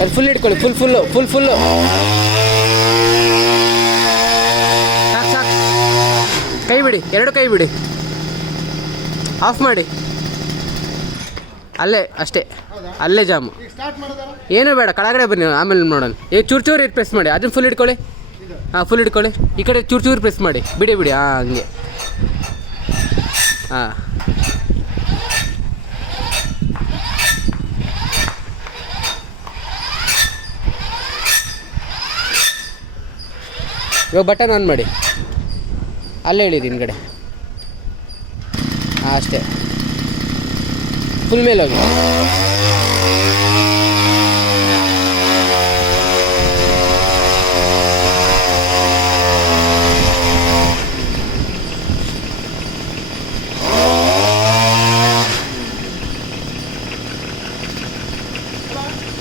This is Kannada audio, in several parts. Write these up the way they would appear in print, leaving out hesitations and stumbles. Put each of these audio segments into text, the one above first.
ಅಲ್ಲಿ ಫುಲ್ ಇಟ್ಕೊಳ್ಳಿ, ಫುಲ್ಲು ಸಾಕು. ಕೈ ಬಿಡಿ, 2 ಕೈ ಬಿಡಿ, ಆಫ್ ಮಾಡಿ. ಅಲ್ಲೇ ಅಷ್ಟೇ, ಅಲ್ಲೇ ಜಾಮು. ಏನೂ ಬೇಡ, ಕೆಳಗಡೆ ಬನ್ನಿ, ಆಮೇಲೆ ನೋಡೋಣ. ಚೂರು ಪ್ರೆಸ್ ಮಾಡಿ, ಅದನ್ನು ಫುಲ್ ಇಟ್ಕೊಳ್ಳಿ. ಹಾಂ, ಫುಲ್ ಇಟ್ಕೊಳ್ಳಿ. ಈ ಕಡೆ ಚೂರು ಪ್ರೆಸ್ ಮಾಡಿ, ಬಿಡಿ. ಹಾಂ, ಹಂಗೆ. ಹಾಂ, ಇವಾಗ ಬಟನ್ ಆನ್ ಮಾಡಿ, ಅಲ್ಲೇ ಹೇಳಿದ್ದು ಹಿಂದ್ಗಡೆ. ಹಾಂ, ಅಷ್ಟೇ. ಫುಲ್ ಮೇಲೆ ಹೋಗಿ.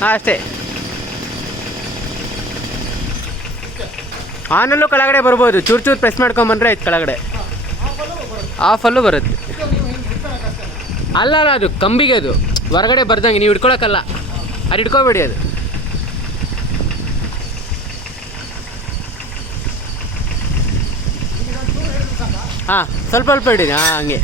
ಹಾಂ, ಅಷ್ಟೇ. ಆನಲ್ಲೂ ಕೆಳಗಡೆ ಬರ್ಬೋದು, ಚೂರು ಪ್ರೆಸ್ ಮಾಡ್ಕೊಂಬಂದ್ರೆ ಆಯ್ತು ಕೆಳಗಡೆ. ಆಫಲ್ಲೂ ಬರುತ್ತೆ. ಅಲ್ಲ, ಅದು ಕಂಬಿಗೆ, ಅದು ಹೊರಗಡೆ ಬರ್ದಂಗೆ ನೀವು ಹಿಡ್ಕೊಳಕ್ಕಲ್ಲ, ಅದು ಹಿಡ್ಕೊಬೇಡಿ. ಅದು ಹಾಂ, ಸ್ವಲ್ಪ ಇಡೀನಿ. ಹಾಂ, ಹಂಗೆ.